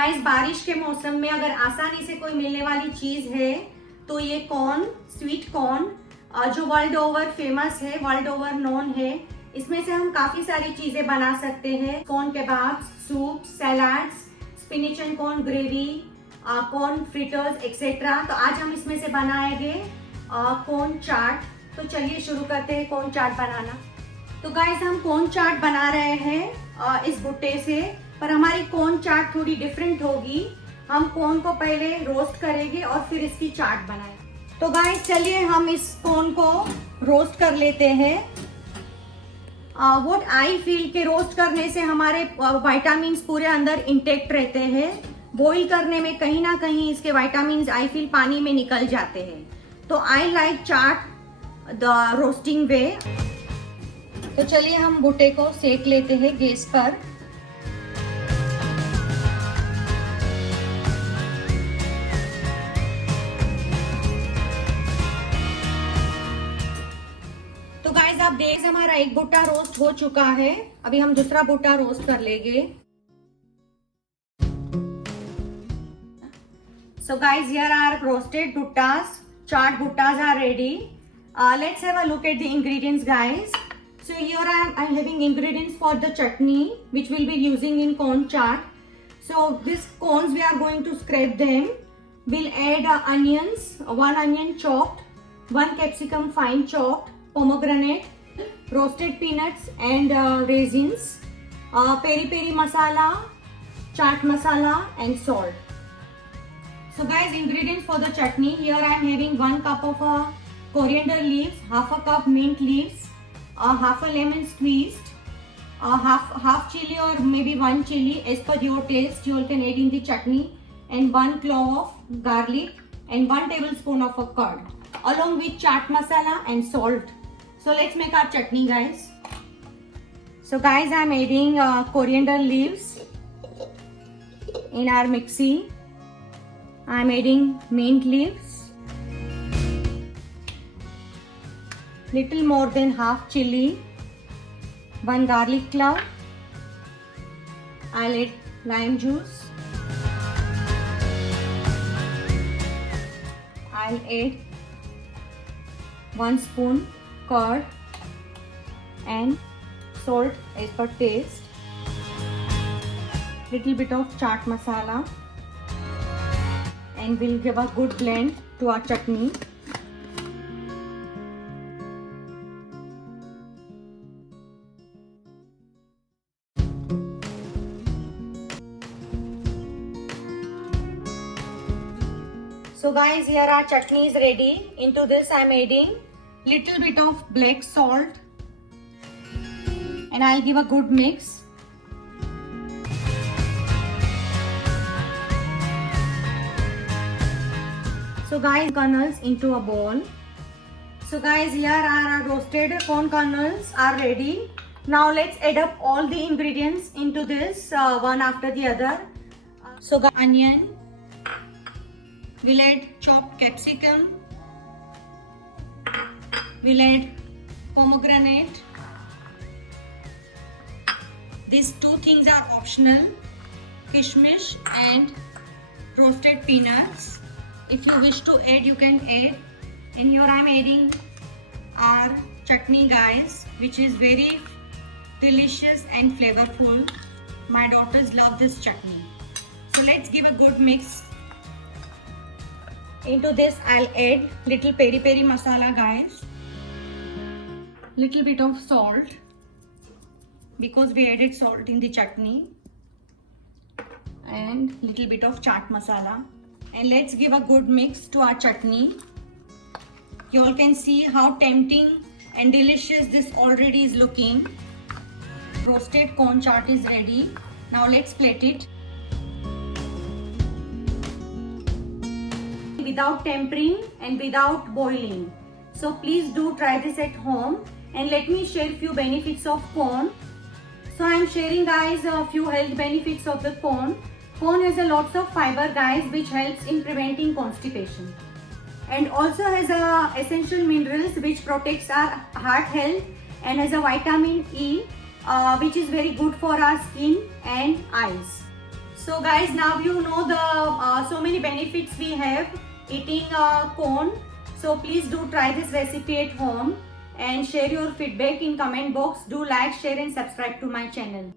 Guys बारिश के मौसम में अगर आसानी से कोई मिलने वाली चीज है तो ये कॉर्न, स्वीट कॉर्न जो वर्ल्ड ओवर फेमस है, वर्ल्ड ओवर नोन है। इसमें से हम काफी सारी चीजें बना सकते हैं। Corn kebabs, soup, salads, spinach and corn gravy, corn fritters etcetera. तो आज हम इसमें से बनाएंगे कॉर्न चाट। तो चलिए शुरू करते हैं कॉर्न चाट बनाना। तो गाइस हम कॉर्न चाट बना रहे हैं इस भुट्टे से, पर हमारी कॉर्न चाट थोड़ी डिफरेंट होगी। हम कॉर्न को पहले रोस्ट करेंगे और फिर इसकी चाट बनाएंगे। तो गाइस चलिए हम इस कॉर्न को रोस्ट कर लेते हैं। व्हाट आई फील के रोस्ट करने से हमारे विटामिन्स पूरे अंदर इंटेक्ट रहते हैं। बॉईल करने में कहीं ना कहीं इसके विटामिन्स आई फील पानी में निकल जाते हैं। तो I like chaat the roasting way. तो चलिए हम भुट्टे को सेक लेते हैं गैस पर। तो गाइस आप देख हमारा एक भुट्टा रोस्ट हो चुका है। अभी हम दूसरा भुट्टा रोस्ट कर लेंगे। So guys, here are roasted bhuttas. Chaat bhuttas are ready. Let's have a look at the ingredients, guys. So here I'm having ingredients for the chutney, which we'll be using in corn chaat. So these corns we are going to scrape them. We'll add onions, 1 onion chopped, 1 capsicum fine chopped, pomegranate, roasted peanuts and raisins, peri peri masala, chaat masala and salt. So guys, ingredients for the chutney. Here I am having 1 cup of coriander leaves, half a cup mint leaves, half a lemon squeezed, half chili or maybe 1 chili as per your taste. You can add in the chutney, and 1 clove of garlic and 1 tablespoon of curd, along with chaat masala and salt. So let's make our chutney, guys. So guys, I am adding coriander leaves in our mixie. I am adding mint leaves, little more than half chili, 1 garlic clove. I'll add lime juice. I'll add 1 spoon curd and salt as per taste. Little bit of chaat masala. And we'll give a good blend to our chutney. So guys, here our chutney is ready. Into this I am adding little bit of black salt and I'll give a good mix. So guys, kernels into a bowl. So guys, here are our roasted corn kernels are ready. Now let's add up all the ingredients into this one after the other. So guys, onion, we'll add chopped capsicum, we'll add pomegranate. These 2 things are optional, kishmish and roasted peanuts. If you wish to add, you can add. And here I am adding our chutney, guys, which is very delicious and flavorful. My daughters love this chutney. So let's give a good mix. Into this I'll add little peri peri masala, guys. Little bit of salt because we added salt in the chutney. And little bit of chaat masala. And let's give a good mix to our chutney. You all can see how tempting and delicious this already is looking. Roasted corn chaat is ready. Now let's plate it. Without tempering and without boiling. So please do try this at home and let me share few benefits of corn. So I am sharing, guys, a few health benefits of the corn. Corn has a lots of fiber, guys, which helps in preventing constipation, and also has essential minerals which protects our heart health, and has a vitamin E which is very good for our skin and eyes. So guys, now you know the so many benefits we have eating corn. So please do try this recipe at home and share your feedback in comment box. Do like, share and subscribe to my channel.